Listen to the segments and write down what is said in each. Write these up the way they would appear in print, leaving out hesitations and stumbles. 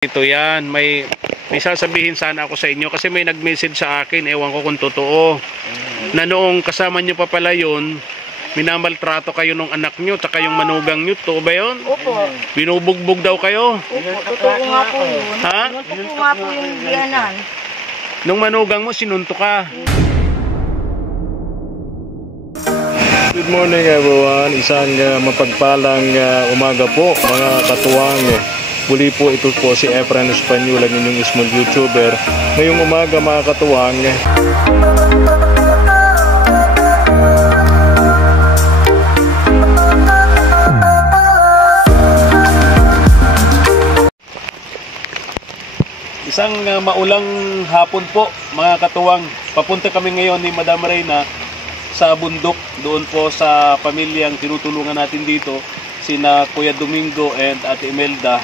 Ito yan, may sasabihin sana ako sa inyo kasi may nag-message sa akin, ewan ko kung totoo, na noong kasama nyo pa pala yun, minamaltrato kayo ng anak nyo, tsaka yung manugang nyo, totoo ba yun? Opo. Binubugbog daw kayo? Opo, totoo nga po yun. Ha? Totoo nga po yung biyanan. Nung manugang mo, sinunto ka. Good morning everyone, isang mapagpalang umaga po mga katuwang. Muli po ito po si Efren Espanyol, ang inyong small YouTuber. Ngayong umaga mga katuwang, Isang maulang hapon po mga katuwang. Papunta kami ngayon ni Madam Reyna sa bundok, doon po sa pamilyang tinutulungan natin dito, sina Kuya Domingo and Ate Imelda,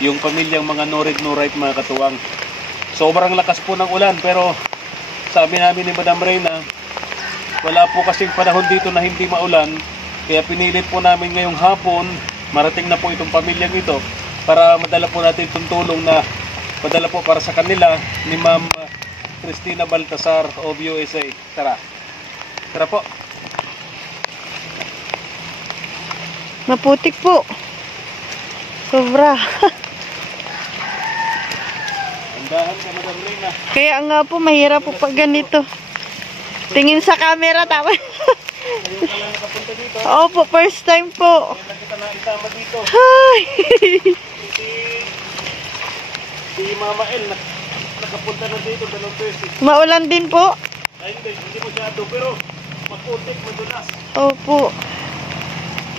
yung pamilyang mga no right mga katuwang. Sobrang lakas po ng ulan, pero sabi namin ni Madam Reyna, wala po kasing panahon dito na hindi maulan, kaya pinilit po namin ngayong hapon marating na po itong pamilyang ito para madala po natin itong tulong na padala po para sa kanila ni Ma'am Cristina Baltasar of USA. Tara po. Maputik po. Sobra. Andahan ka, Madam Reyna. Kaya nga po, mahirap po pag ganito. Tingin sa camera, tama. Ngayon ka lang nakapunta dito. Opo, first time po. Ngayon lang kita naisama dito. Ay. Si Mama El, nakapunta na dito dalawang beses. Maulan din po. Ay hindi masyado, pero maputik, madulas. Opo.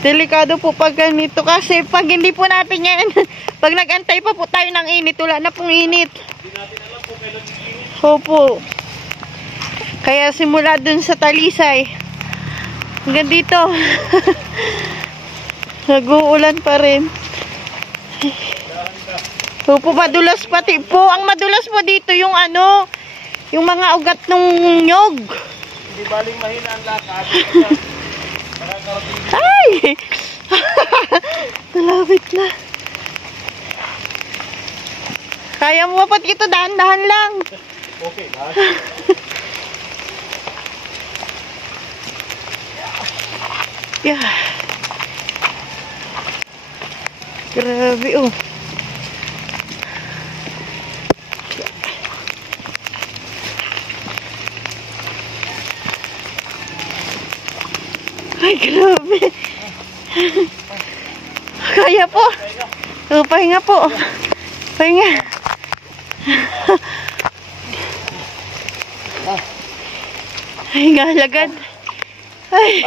Delikado po pag ganito kasi pag hindi po natin yan, pag nag-antay pa po tayo ng init, wala na pong init. Hindi natin alam kung kailan iinit. Opo. Kaya simula dun sa Talisay hanggang dito nag-uulan pa rin. Opo, madulas pati po. Ang madulas po dito yung ano, yung mga ugat ng nyog. Hindi baling mahina ang lakad. Ay! Nalapit na. Kaya mo pa ito, dahan-dahan lang. Okay, lahat. Yeah. Grabe oh. Ay, grabe. Kaya po. Pahinga po. Pahinga. Ay, galagad. Ay,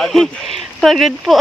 pagod po.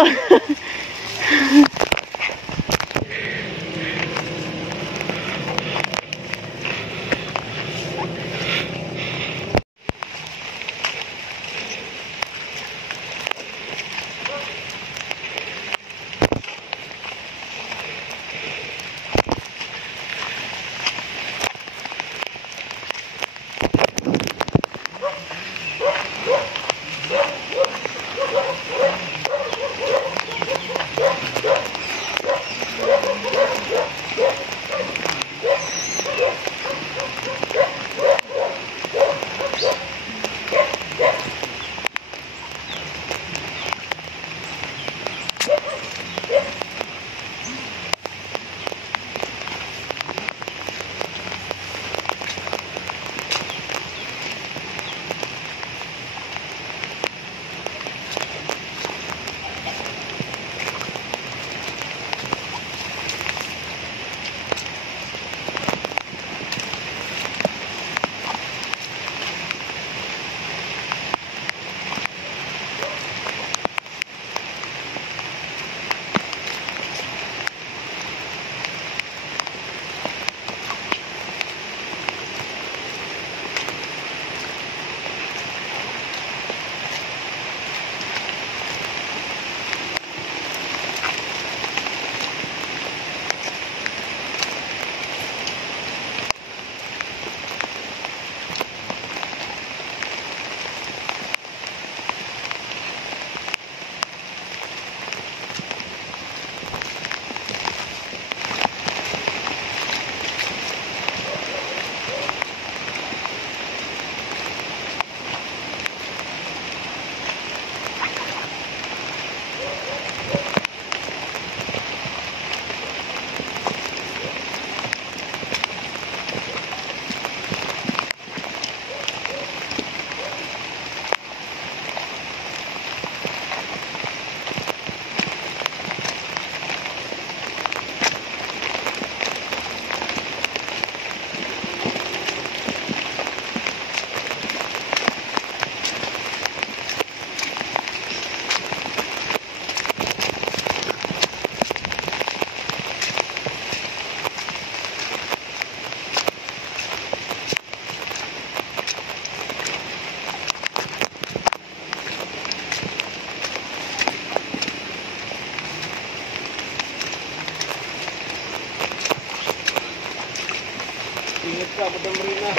Ingat ka, Madam Reyna.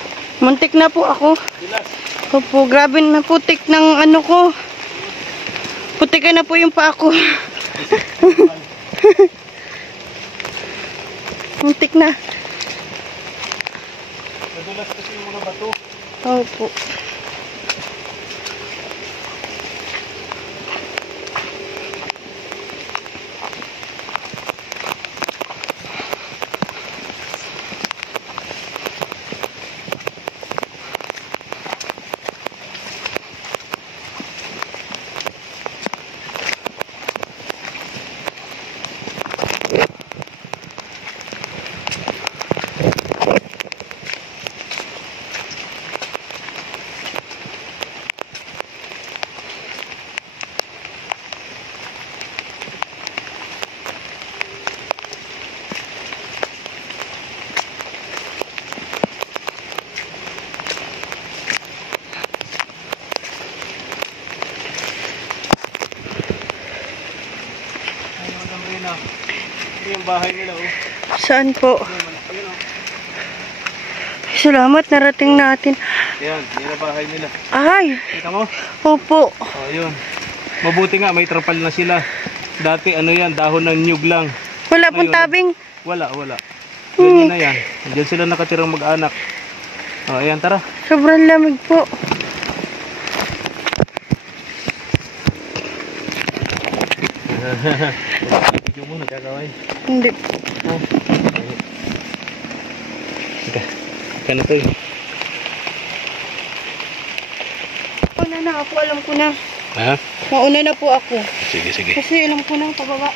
Muntik na po ako. Dilas. Opo, grabe na putik ng ano ko. Putikan na po yung paa ko. Muntik na. Nadulas kasi yung mga bato. Opo. Ito yung bahay nila, oh. Saan po? Ayun, oh. Salamat, narating natin. Yan, yan ang bahay nila. Ay! Kita mo? Opo. Oh, yun. Mabuti nga, may trapal na sila. Dati, ano yan, dahon ng nyug lang. Wala pong Ngayon, tabing. Wala. Ganyan na yan. Diyan sila nakatirang mag-anak. Oh, ayan, tara. Sobrang lamig po. Video mo, nagkakaway. Hindi. Kano to eh. Mauna na ako, alam ko na. Ha? Mauna na po ako. Sige. Kasi alam ko na pababa.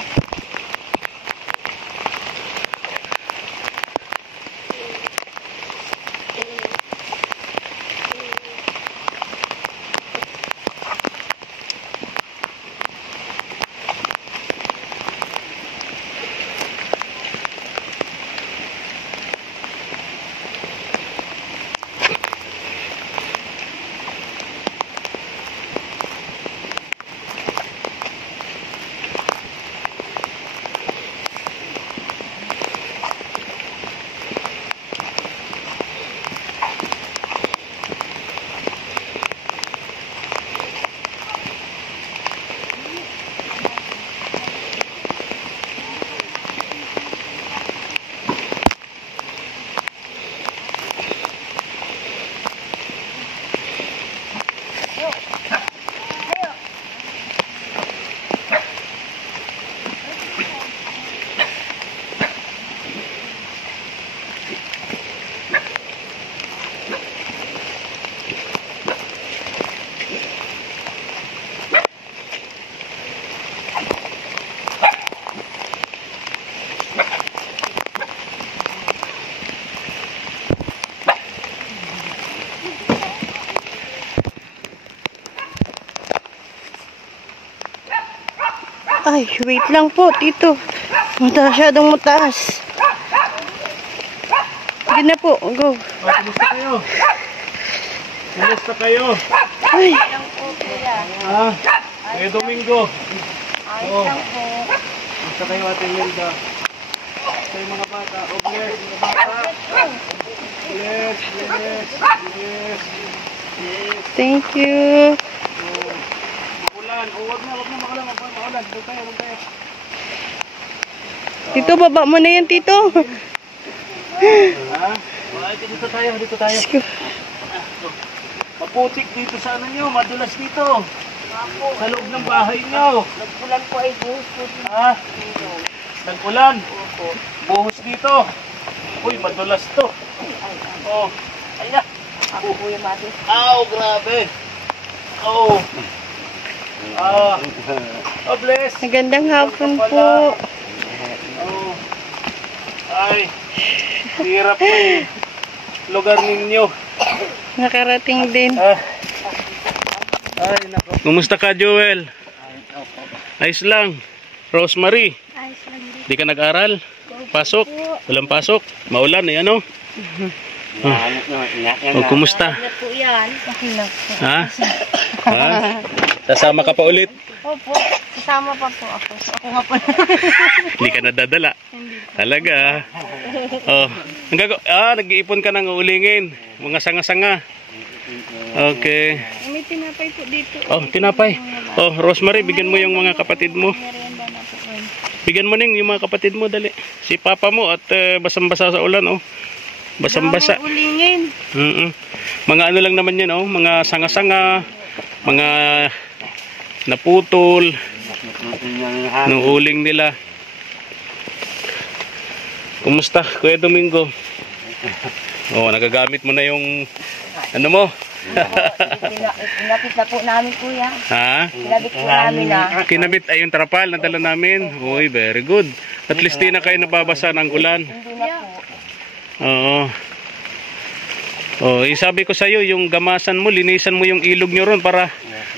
Ay, wait lang po, tito. Masyadong mataas. Sige na po, go. Oh, kumusta kayo? Kumusta kayo? Ay, Ha? Kayo Domingo. Oh. Kumusta kayo, Ate Hilda? Sa mga bata. Oh, bless, mga bata. Bless. thank you. Ulan. Oh, wag na maulan. Doon tayo. Tito, baba mo na yan, tito. Ha? Dito tayo. Sige. Maputik dito sa ano nyo, madulas dito. Sa loob ng bahay nyo. Nagpulan po ay buhos po dito. Ha? Nag-ulan. Buhos dito. Uy, madulas to. Oh. Ayan. Ako po yung mati. Aw, grabe. Oh. Oh, bless. Magandang hapon po. Oh. Ay. Hirap na eh. Lugar ninyo. Nakarating din. Ay, nako. Kumusta ka, Joel? Ayos lang. Rosemary, Ayos lang din. di ka nag-aral? Pasok? Walang pasok? Maulan eh, ano? Oh, kumusta? Ano po yan? Okay lang po. Ha? Ha? Sasama ka pa ulit? Opo, kasama pa po ako. So, ako nga po. Hindi ka nadadala. Talaga. Oh, nag-iipon ka ng ulingin. Mga sanga-sanga. Okay. May tinapay po dito. Oh, tinapay. Oh, Rosemary, bigyan mo yung mga kapatid mo. Merienda na po. Bigyan mo ning yung mga kapatid mo, dali. Si papa mo at basang-basa sa ulan, oh. Basang-basa. Daming ulingin. Mga ano lang naman yan, oh. Mga sanga-sanga. Mga naputol. Nung uling nila. Kumusta, Kuya Domingo? Oh, nagagamit mo na yung ano mo? Kinabit na po namin, kuya. Ha? Kinabit po namin na. Kinabit ay yung trapal na dala namin. Uy, very good. At least di na kayo nababasa ng ulan. Hindi na po. Oo. Oh, sabi ko sa iyo, yung gamasan mo, linisan mo yung ilog nyo ron para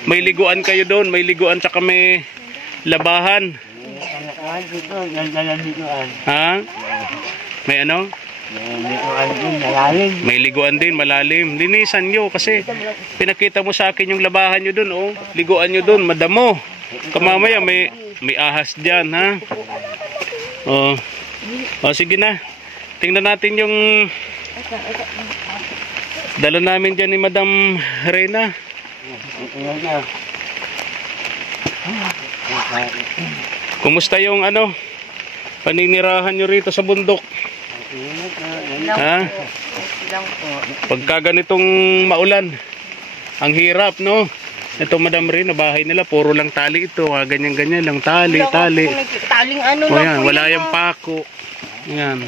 may liguan kayo doon. May liguan tsaka may labahan. Ha? May ano? May liguan din, malalim. Linisan nyo kasi pinakita mo sa akin yung labahan nyo dun, oh. Liguan nyo dun, madamo. Kamamaya may ahas dyan, ha? Oh. Oh, sige na. Tingnan natin yung dala namin dyan ni Madam Reyna. Kumusta yung ano? Paninirahan nyo rito sa bundok? Ha? Pagka ganitong maulan, ang hirap, no? Ito, Madam Reyna, bahay nila, puro lang tali ito. Ganyan-ganyan lang, tali. Taling ano O lang yan, po wala yun, yung pako. Yan.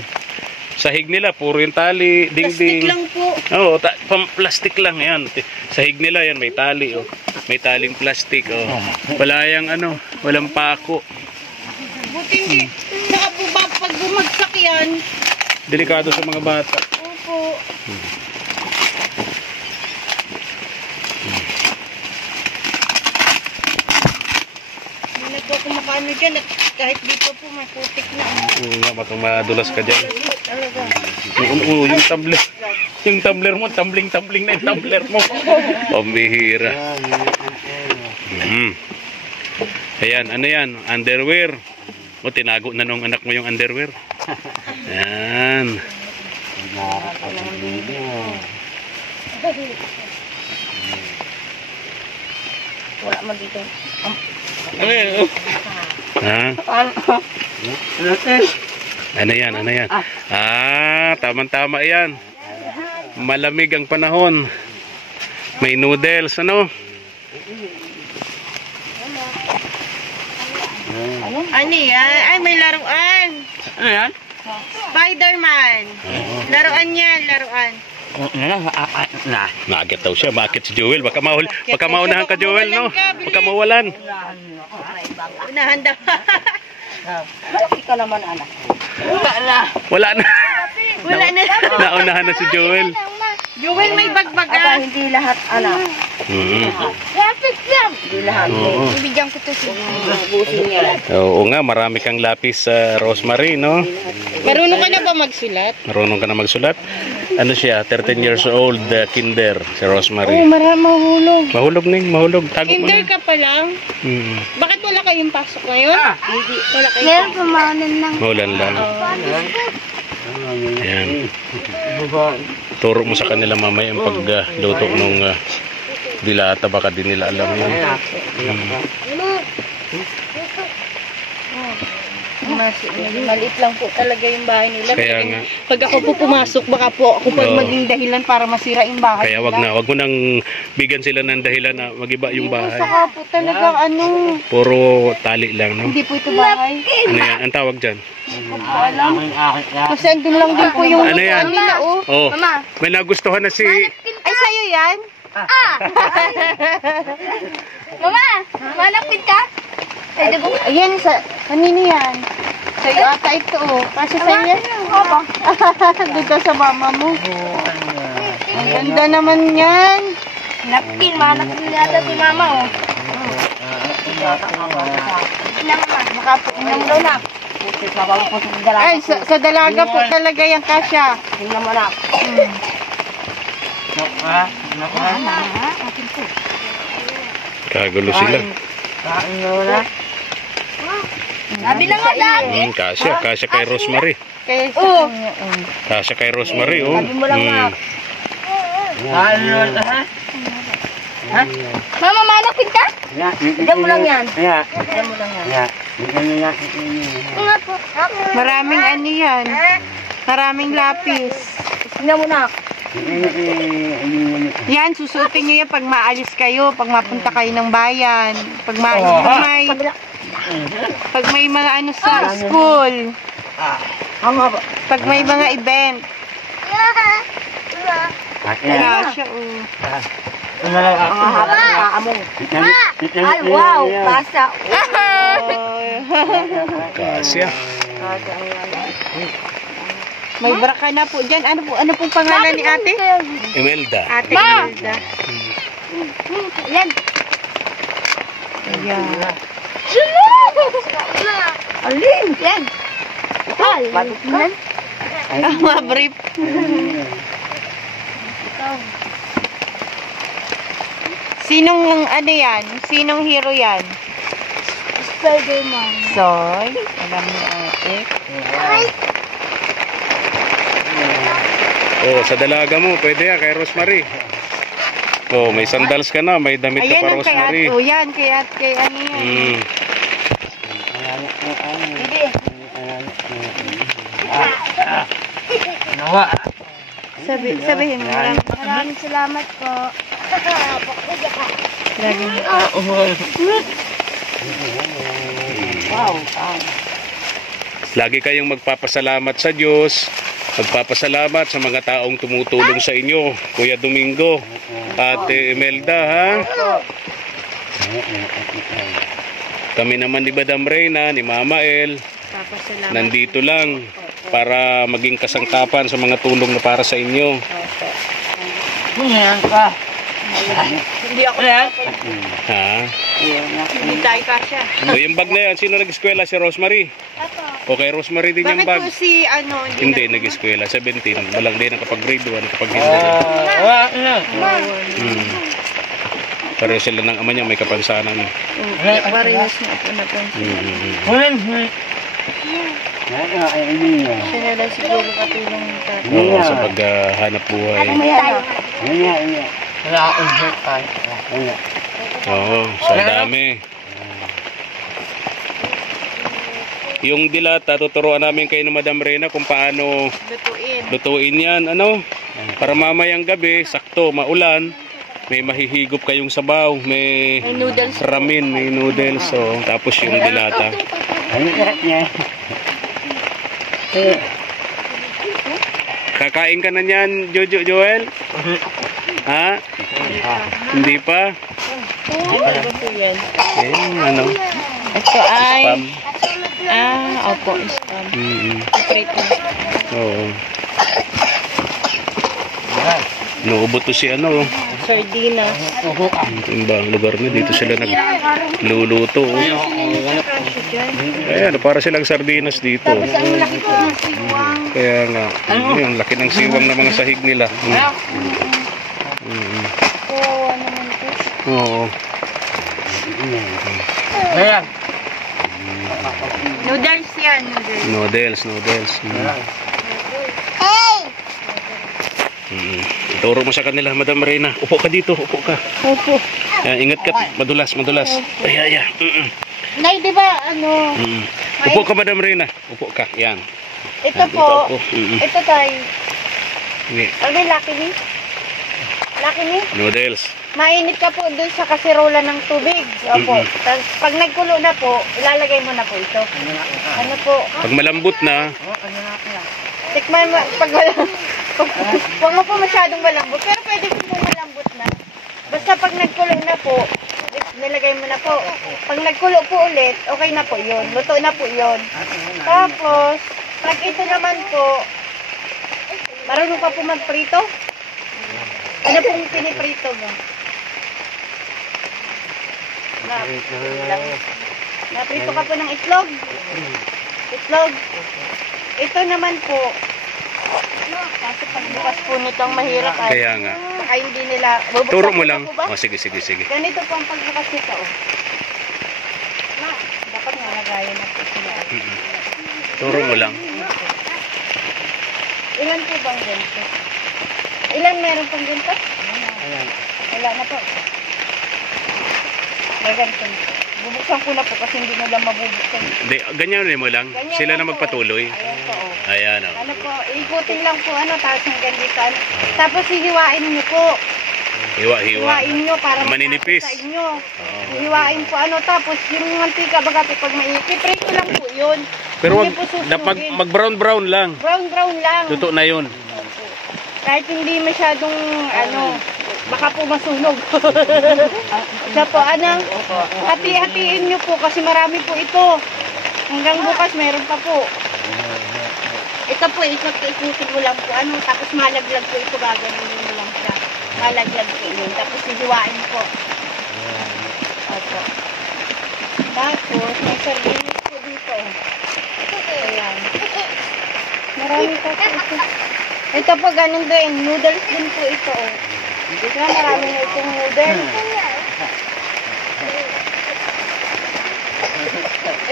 Sahig nila, puro yung tali, dingding. Plastic lang po. Oo, plastic lang yan. Sahig nila yan, may tali, oh. May taling plastic, oh. Wala yung ano, walang pako. Buti hindi. Saka po ba pag bumagsak yan? Delikado sa mga bata. Opo. Hindi na po ako makaano dyan at kahit dito po may putik na. Oo nga, baka madulas ka dyan. Talaga. Yung tumbler. Yung tumbler mo, tumbling na yung tumbler mo. Pambihira. Ayan, ano yan? Underwear. O, tinago na nung anak mo yung underwear. Ayan. Wala man dito. Ha? Ano yan? Tama-tama yan. Malamig ang panahon. May noodles, ano? Ano yan? Ay, may laruan. Ano yan? Spider-Man. Laruan yan, laruan. Naagit daw siya. Bakit si Joel? Baka maunahan ka, Joel, no? Baka mawalan. Unahan daw. Malaki ka naman, anak. Wala na. Wala na. Naunahan na si Joel. Joel, may Aba, bagbaga. hindi lahat, anak. Lapit lang. Hindi lahat. Oo. Ibigyan ko to si Busin niya. Oo nga, marami kang lapis sa Rosemary, no? Marunong ka na ba magsulat? Marunong ka na magsulat? Ano siya? 13 years old, kinder, si Rosemary. mahulog. Mahulog. Tago mo Kinder na. ka pa lang? Bakit wala kayong pasok ngayon? Hindi. Wala kayong pumanan lang. Maulan lang. Ayan. Turo mo sa kanila mamaya ang pagluto nung dilata. Baka di nila alam yun. Maliit lang po talaga yung bahay nila. Kaya nga. Pag ako po pumasok, baka po ako pa maging dahilan para masira yung bahay Kaya wag mo nang bigyan sila ng dahilan na magiba yung bahay. Saka po talagang ano, Puro tali lang, no? hindi po ito bahay. Ano yan? Ang tawag dyan? Alam. Kasi andun lang din po yung Ano yan? nila, oh. Oh, may nagustuhan na si... Ay, sa'yo yan? Mama, malapit ka? Ayan, kanino yan? Sa'yo ata ito, oh. Kasi sa'yo yan? Opo. Dito sa mama mo. Ang ganda naman yan. Napkin, malapit yata si mama, oh. Ina, mama. Baka po, Tingnan mo daw na. Pusit na bang pusit ng dalaga. ay, sa dalaga po talaga yan, Kasya. Tingnan mo na. Kagulo sila. Sabi na nga lagi. Kasya kay Rosemary. Kaya Kasya kay Rosemary, oh. Sabi mo lang nga. Mama, manapin ka? Diyan mo lang yan. Diyan mo lang yan. Nga po. maraming ano yan. Maraming lapis. Tingnan mo na. Yan, susuotin nyo yan pag maalis kayo, pag mapunta kayo ng bayan, pag may mga ano sa school, pag may mga event. Kaya siya, Ay, wow. Basa. Kasya. May braka na po dyan. Ano pong pangalan ni ate? Imelda. Ate Ma! Imelda. Yan. Ayan. Alin? Yan. Ay, yan. Mabrief. Sinong ano yan? Sinong hero yan? Spider-Man. Soy. Alam ni ate. Oh, sa dalaga mo, pwede yan kay Rosemary. Oh, may sandals ka na, may damit ka Ayan pa, ang kay Rosemary. ate. O yan, kay ano yan. Hindi. Sabihin mo. Maraming salamat po. Lagi. Lagi kayong magpapasalamat sa Diyos. Magpapasalamat sa mga taong tumutulong sa inyo. Kuya Domingo, Ate Imelda, ha? Kami naman ni Madam Reyna, ni Mama El, Papasalamat. nandito lang para maging kasangkapan sa mga tulong na para sa inyo. Hindi ako yan. Ha? Hindi tayo kasya. So yung bag na yan, sino nag-eskwela? Si Rosemary? O kay Rosemary din yung Bakit bag? po si ano? Hindi, nag-eskwela. 17. Walang din nakapag-grade 1, kapag hindi. Pareho sila ng ama niya, may kapansanan. Parehas na po na po. Siya na lang siguro katulong ni tatay. Oo, sa paghanap buhay. Oo, sa dami. Yung dilata, tuturuan namin kayo ng Madam Reyna kung paano Lutuin. lutuin yan. Ano? Para mamayang gabi, sakto, maulan, may mahihigop kayong sabaw, may May noodles. ramen, may noodles, so, tapos yung dilata. Kakain ka na niyan, Joel? Ha? Hindi pa? Ano po yan? Ano? Ito ay... Spam. Opo, spam. Prito. Oo. Nuubot to si ano. Sardinas. Imbang lugar na dito sila nagluluto. Ayan, para silang sardinas dito. Kaya nga, yung laki ng siwang ng mga sahig nila. Oo. Noodles yan. Noodles. Noodles. Ituro mo sa kanila, Madam Reyna. Upo ka dito, upo ka. Opo. Ingat ka, madulas. Ay. Nay, di ba ano? Upo ka, Madam Reyna. Upo ka, yan. Ito po. Upo. Ito tayo. Sige. Ano yung Lucky Me? Lucky Me? Noodles. Mainit ka po dun sa kasirola ng tubig. Opo. Tapos pag nagkulo na po, ilalagay mo na po ito. Ano po? Pag malambot na, Tikman mo, pag malambot. Huwag mo po masyadong malambot. Pero pwede po malambot na. Basta pag nagkulo na po, nilagay mo na po. Pag nagkulo po ulit, okay na po yun. Luto na po yun. Tapos, pag ito naman po, marunong pa po magprito? Ano pong piniprito mo? Naprito ka po ng itlog? Itlog. Ito naman po, kasi pagbukas po nitong mahirap ay kaya nga. baka hindi nila bubuksan. Turo mo ko lang. po ba? Oh, sige. Ganito po ang pagbukas nito. Oh. Ma, dapat nalagayan na po sila. Turo mo lang. Ilan po bang ganito? Ilan meron pang ganito? Wala na po. May ganito na. Bubuksan ko na po kasi hindi nila mabubuksan. Hindi, ganyan rin mo lang. Ganyan Sila lang na po. magpatuloy. Ayan po. Oh. Ayan, oh. Ano po, ikutin lang po tapos hanggang dito. Tapos hihiwain niyo po. Hiwa. Hiwain nyo para Maninipis. sa inyo. Hiwain po tapos yung mantika baga pag maiikip, prito lang po yun. Pero Hindi po susugin. mag-brown lang. Brown lang. Luto na yun. Kahit hindi masyadong baka po masunog. Sa po, hati-hatiin nyo po kasi marami po ito. Hanggang bukas meron pa po. Ito po, ikutin mo lang po. Tapos malaglag po ito, gaganin mo lang siya. Malaglag po yun. Tapos hihiwain po. Opo. Tapos, may sardinas po dito. Ayan. Marami pa po ito. Ito po, ganun din. Noodles din po ito. Dito na marami na itong noodles.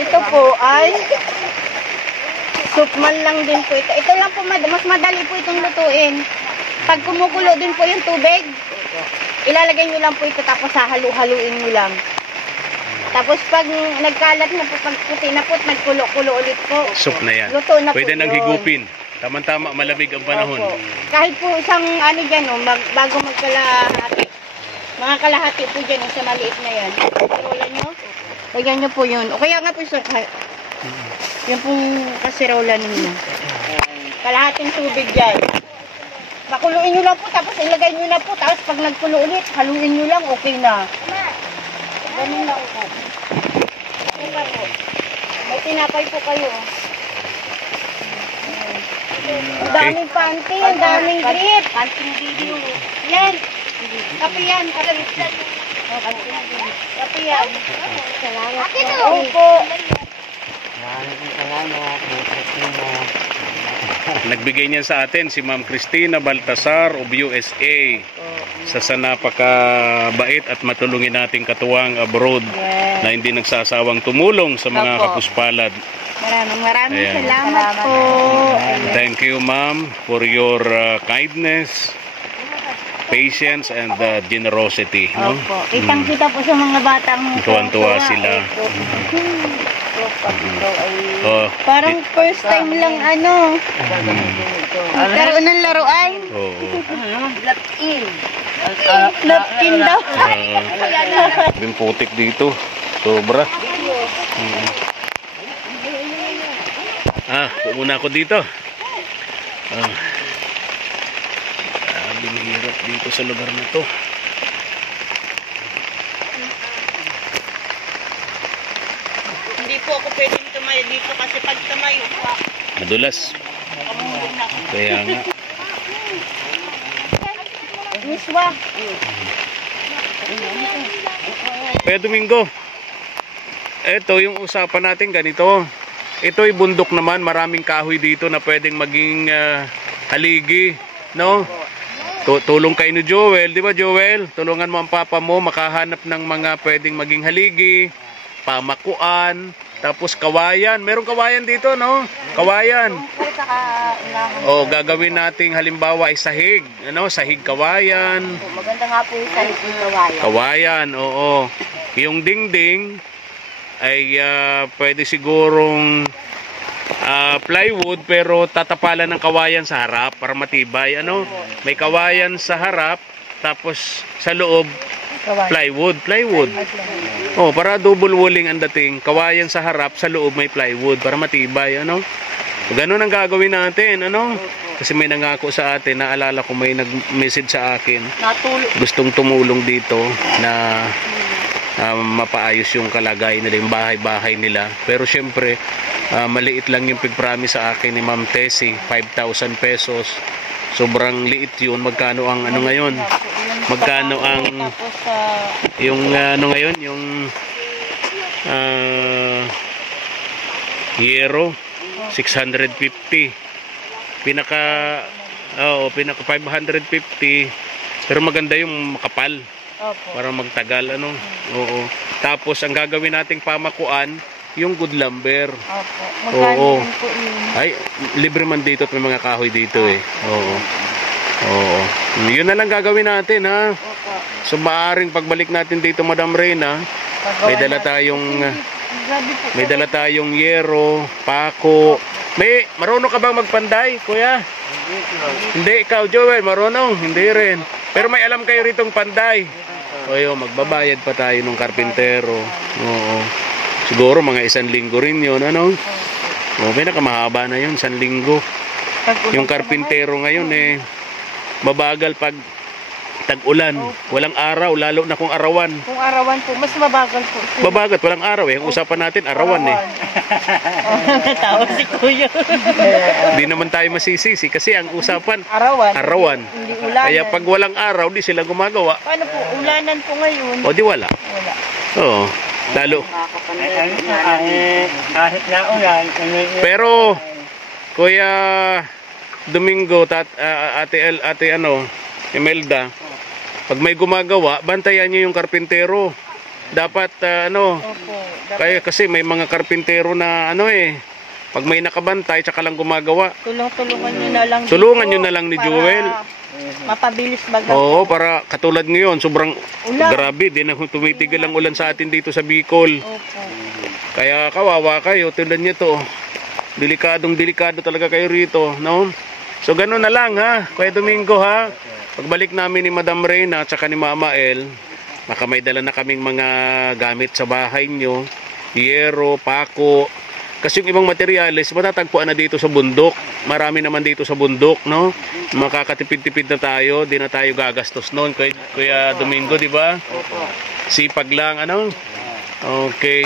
Ito po ay soup man lang din po ito. Ito lang po, mas madali po itong lutuin. Pag kumukulo din po yung tubig, ilalagay nyo lang po ito tapos hahalu-haluin nyo lang. Tapos pag nagkalat na po, pag puti na po, nagkulo-kulo ulit po. Soup na yan. Luto na Pwede po nang yun. higupin. Tama-tama, malamig ang panahon. Opo. Kahit po isang dyan, bago magkalahati. Mga kalahati po dyan, sa maliit na yan. Kasirola nyo. Lagyan nyo po yun. O kaya nga po yung pong kasirola ninyo. Kalahating tubig dyan. Pakuluin nyo lang po, tapos ilagay nyo na po. Tapos pag nagkulo ulit, haluin nyo lang, okay na. Ganun lang po. Okay pa po. May tinapay po kayo. Ang daming panty, ang daming grip. Panting video. Yan. Kape yan. Kape yan. Salamat po. Opo. Nagbigay niyan sa atin si Ma'am Cristina Baltasar of USA. Sa napakabait at matulungin nating katuwang abroad na hindi nagsasawang tumulong sa mga Opo. kapuspalad. Maraming Ayan. salamat po. Thank you, ma'am, for your kindness, patience, and generosity. No? Opo. Kitang-kita po sa mga batang Tuwan-tuwa sila. Oh, Parang first time lang magkaroon ng laruan. oo. Napkin daw. Yung putik dito. Sobra. Muna ako dito. Hirap dito sa lugar na to. Hindi po ako pwedeng tumayo dito kasi pag tumayo po, Madulas. Kaya nga. miswa. Kaya Domingo, eto yung usapan natin ganito. Ito'y bundok naman, maraming kahoy dito na pwedeng maging haligi, no? Tulong kayo ni Joel, di ba Joel? Tulungan mo ang papa mo makahanap ng mga pwedeng maging haligi, pamakuan, tapos kawayan. Merong kawayan dito, no? Kawayan. O, gagawin nating halimbawa ay sahig, ano? Sahig kawayan. Maganda nga po yung sahig ng kawayan. Kawayan, oo. Yung dingding ay pwede sigurong plywood pero tatapalan ng kawayan sa harap para matibay, ano? May kawayan sa harap tapos sa loob plywood. Oh, para double walling ang dating. Kawayan sa harap, sa loob may plywood para matibay, ano? Ganun ang gagawin natin, ano? Kasi may nangako sa atin, naalala ko may nag-message sa akin. Gustong tumulong dito na mapaayos yung kalagayan nila, yung bahay-bahay nila. Pero syempre, maliit lang yung pig-promise sa akin ni Ma'am Tessie, 5,000 pesos. Sobrang liit yun. Magkano ang ano ngayon? Magkano ang yung ano ngayon? Yung Euro 650. Pinaka 550 Pero maganda yung makapal Opo. para magtagal, ano? Oo. Tapos ang gagawin nating pamakuan, yung good lumber. Opo. Magkano Oo. din po yun? Ay, libre man dito at may mga kahoy dito eh. Oo. Oo. Yun na lang gagawin natin, ha? Opo. So maaring pagbalik natin dito, Madam Reyna, may dala tayong Grabe po. may dala tayong yero, pako. Marunong ka bang magpanday, kuya? Hindi, ikaw Joel, marunong? Hindi rin. Pero may alam kayo ritong panday. O yun, magbabayad pa tayo ng karpintero. Oo. Siguro mga 1 linggo rin yun, ano? O, pinakamahaba na yun, 1 linggo. Yung karpintero ngayon eh, mabagal pag tag-ulan. Walang araw, lalo na kung arawan. Kung arawan po, mas mabagal po. Mabagat, walang araw eh. Ang usapan natin, arawan eh. Tawa si Kuya. Hindi naman tayo masisisi kasi ang usapan, Arawan. arawan. Hindi ulanan. Kaya pag walang araw, di sila gumagawa. Paano po? Ulanan po ngayon. O di wala. Wala. Oo. Lalo. Kahit na ulan, Pero, Kuya Domingo, ate Imelda, pag may gumagawa, bantayan niyo yung karpintero. Dapat, Opo. kasi may mga karpintero na, pag may nakabantay, tsaka lang gumagawa. Tulungan nyo na lang. Tulungan dito nyo na lang ni para Joel. Mapabilis baga. Oo, para katulad ngayon, sobrang Ulan. grabe. Di na tumitigil ang ulan sa atin dito sa Bicol. Opo. Kaya kawawa kayo, tulad nyo to. Delikado talaga kayo rito, no? So gano'n na lang, ha? Kuya Domingo, ha? Pagbalik namin ni Madam Reyna at saka ni Mama El, baka may dala na kaming mga gamit sa bahay nyo. Yero, pako. Kasi yung ibang materyales, matatagpuan na dito sa bundok. Marami naman dito sa bundok, no? Makakatipid-tipid na tayo, di na tayo gagastos noon. Kuya Domingo, di ba? Sipag lang, ano? Okay.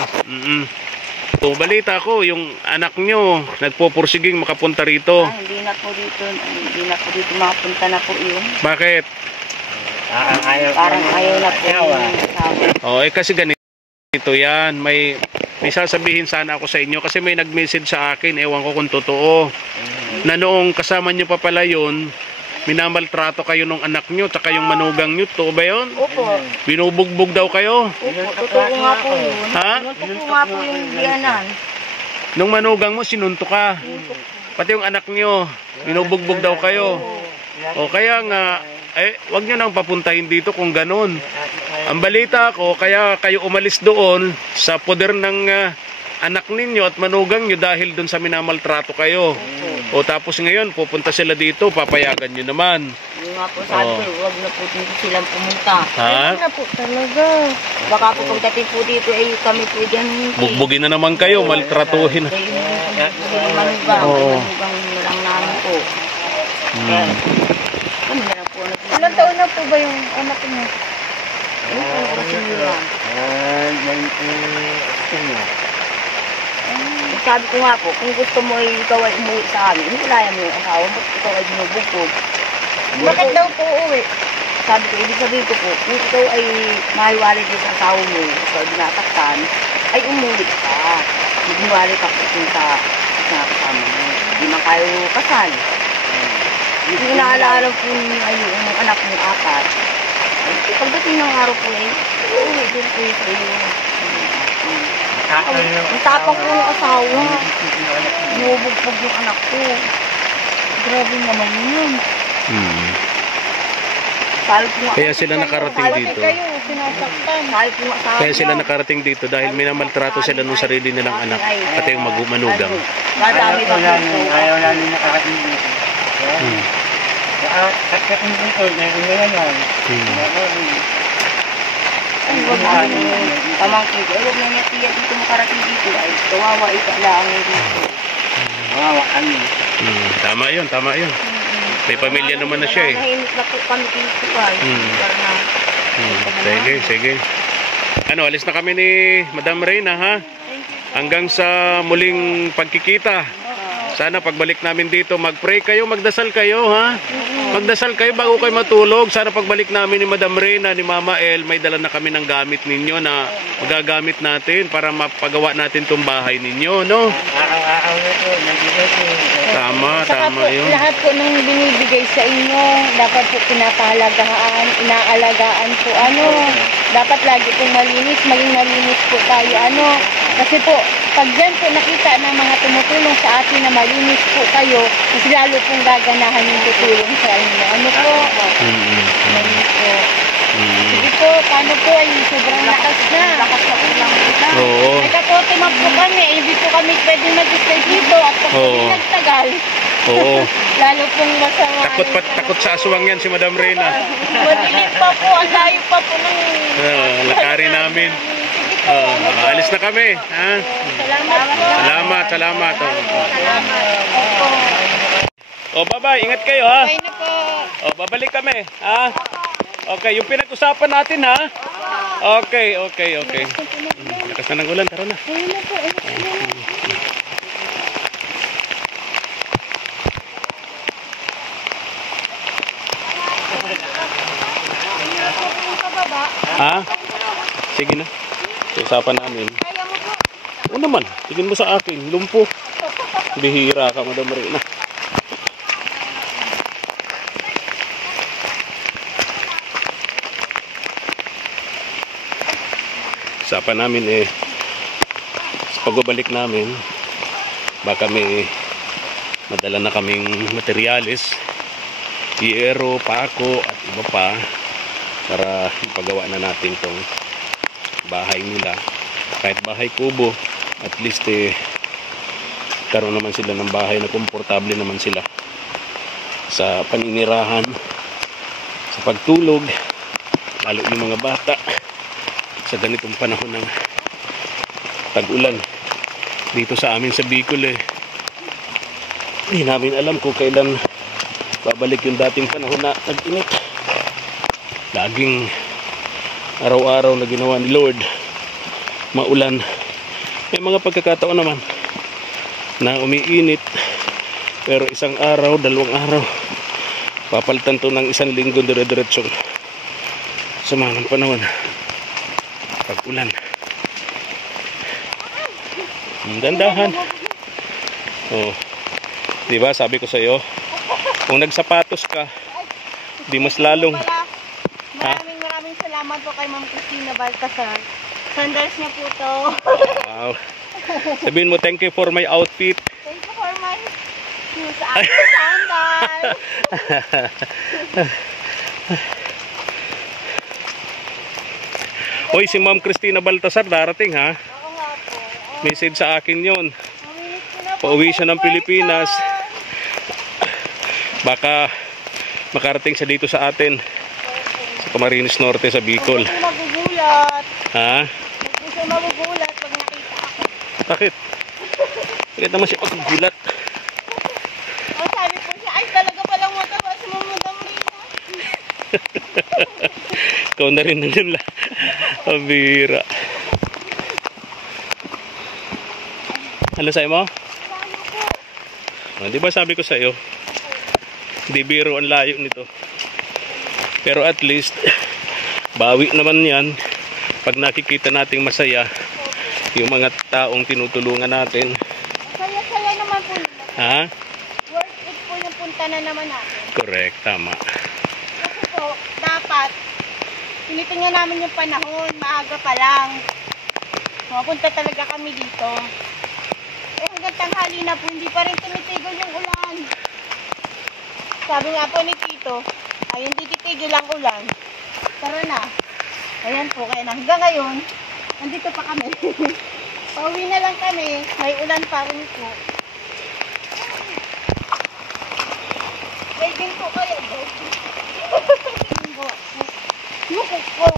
So, balita ko, yung anak nyo, nagpupursiging makapunta rito. hindi na po dito makapunta na po yun. Bakit? Parang ayaw na po yun. Kasi ganito yan. May sasabihin sana ako sa inyo kasi may nag-message sa akin, ewan ko kung totoo, na noong kasama nyo pa pala yun, minamaltrato kayo ng anak nyo, taka yung manugang nyo, totoo ba yun? Opo. Binubugbog daw kayo? Opo. Totoo nga po yun. Ha? Totoo nga po yung biyanan. Nung manugang mo, sinunto ka. Pati yung anak nyo, binubugbog daw kayo. O kaya nga, wag nyo nang papuntahin dito kung ganun. Ang balita ko, kaya kayo umalis doon sa poder ng anak ninyo at manugang nyo dahil doon sa minamaltrato kayo. O tapos ngayon, pupunta sila dito, papayagan nyo naman. Yung nga po sabi ko, huwag na po dito silang pumunta. Ha? Ayun na po talaga. Baka po pagdating po dito, kami po dyan hindi. Bugbugin na naman kayo, maltratuhin. Yung manugang, Oo. manugang na lang namin po. Kaya, kami na lang po. Ilang taon na po ba yung anak niyo? Sabi ko nga po, kung gusto mo ikaw ay umuwi sa amin, hindi kaya mo yung asawa mo, ikaw ay binubugbog. Bakit daw po uwi? Sabi ko, ibig sabihin ko po, kung ikaw ay mahiwalay din sa asawa mo, ikaw ay binataktan, ay umuwi ka. Maghiwalay ka po sa kasama mo. Hindi man kayo kasal. Yung inaalala po ninyo ay yung anak mo 4. Pagdating ng araw po ay, uuwi din po sa iyo. Ang tapang ko ng asawa. Binubugbog yung anak ko. Grabe naman yun. Kaya sila nakarating dito. Kayo, sinasaktan. Kaya sila nakarating dito dahil minamaltrato sila ng sarili nilang anak, pati yung manugang. Madami pa po. Ayaw namin nakarating dito. At kating dito, ngayon na yan. Ay, huwag namin pamangkin ko. Huwag na niya tiya dito makarating dito. Ay, kawawa ika lang dito. Wawa kami. Tama yun, tama yun. May pamilya naman na siya eh. Nahimik na po kami dito ay. Para na. Sige. Ano, alis na kami ni Madam Reyna, ha? Hanggang sa muling pagkikita. Sana pagbalik namin dito, mag-pray kayo, magdasal kayo, ha? Magdasal kayo bago kayo matulog. Sana pagbalik namin ni Madam Reyna, ni Mama El, may dala na kami ng gamit ninyo na magagamit natin para mapagawa natin tong bahay ninyo, no? Araw-araw na to, nandito po. Tama, Saka tama po, yun. lahat po nung binibigay sa inyo, dapat po pinapahalagaan, inaalagaan po, dapat lagi pong malinis, maging malinis po tayo, kasi po, pag dyan po nakita ng mga tumutulong sa atin na malinis po kayo, mas lalo pong gaganahan yung tutulong sa inyo. Ano po? Ano po? Sige po, paano po ay sobrang lakas na. Lakas na po lang na. Oo. May kapotimap po kami, hindi po kami pwede mag-stay dito at pag Oo. kami nagtagal, Oo. lalo pong masama. Takot sa aswang yan si Madam Reyna. Madilim pa po, ang layo pa po ng Lakarin namin. Sige po, Alis na kami, ha? Salamat po. Salamat, salamat. Salamat. Opo. Bye-bye. Ingat kayo, ha? Bye na po. Babalik kami, ha? Okay, yung pinag-usapan natin, ha? Okay. Lakas na ng ulan, tara na. Ayun na po. Ha? Sige na. Usapan namin. Kaya mo po. O naman, tigin mo sa akin. Lumpo. Bihira ka, Madam Reyna. Usapan namin sa pagbabalik namin, baka may madala na kaming materyales, hiyero, pako at iba pa para ipagawa na natin tong bahay nila. Kahit bahay kubo, at least karoon naman sila ng bahay na komportable naman sila sa paninirahan, sa pagtulog, lalo yung mga bata sa ganitong panahon ng tag-ulan dito sa amin sa Bicol. Hindi namin alam kung kailan babalik yung dating panahon na nag-init. Laging araw-araw na ginawa ni Lord maulan. May mga pagkakataon naman na umiinit, pero isang araw, dalawang araw papalitan to ng isang linggo dire-diretsong sama ng panahon, pag-ulan. Dandahan. Diba sabi ko sa iyo, kung nagsapatos ka, di mas lalong Maraming salamat po kay Ma'am Cristina Baltasar. Sandals niya po to. wow. Sabihin mo, thank you for my outfit. Thank you for my shoes. Sandals. Hoy, si Ma'am Cristina Baltasar darating, ha? Ako nga po. Message sa akin yon. Mamilit ko na po. Pauwi siya ng Pilipinas. Baka makarating siya dito sa atin sa Camarines Norte sa Bicol. Hindi magugulat. Ha? Hindi siya magugulat pag nakita ako. Bakit? Bakit naman siya paggulat? Sabi po siya, ay talaga palang matawa si Madam Reyna. Ikaw na rin nandun lang. Pabira. Ano sa'yo mo? Di ba sabi ko sa'yo, di biro ang layo nito. Pero at least, bawi naman yan pag nakikita nating masaya yung mga taong tinutulungan natin. Saya-saya naman po nila. Ha? Worth it po yung punta na naman natin. Correct, tama. Kasi po, dapat, tinitingnan namin yung panahon, maaga pa lang. Mapunta talaga kami dito. Hanggang tanghali na po, hindi pa rin tumitigil yung ulan. Sabi nga po ni Tito, ay hindi titigil ang ulan. Tara na. Ayan po, kaya hanggang ngayon, nandito pa kami. Pauwi na lang kami, may ulan pa rin po. May din po kayo, bro. Yung po.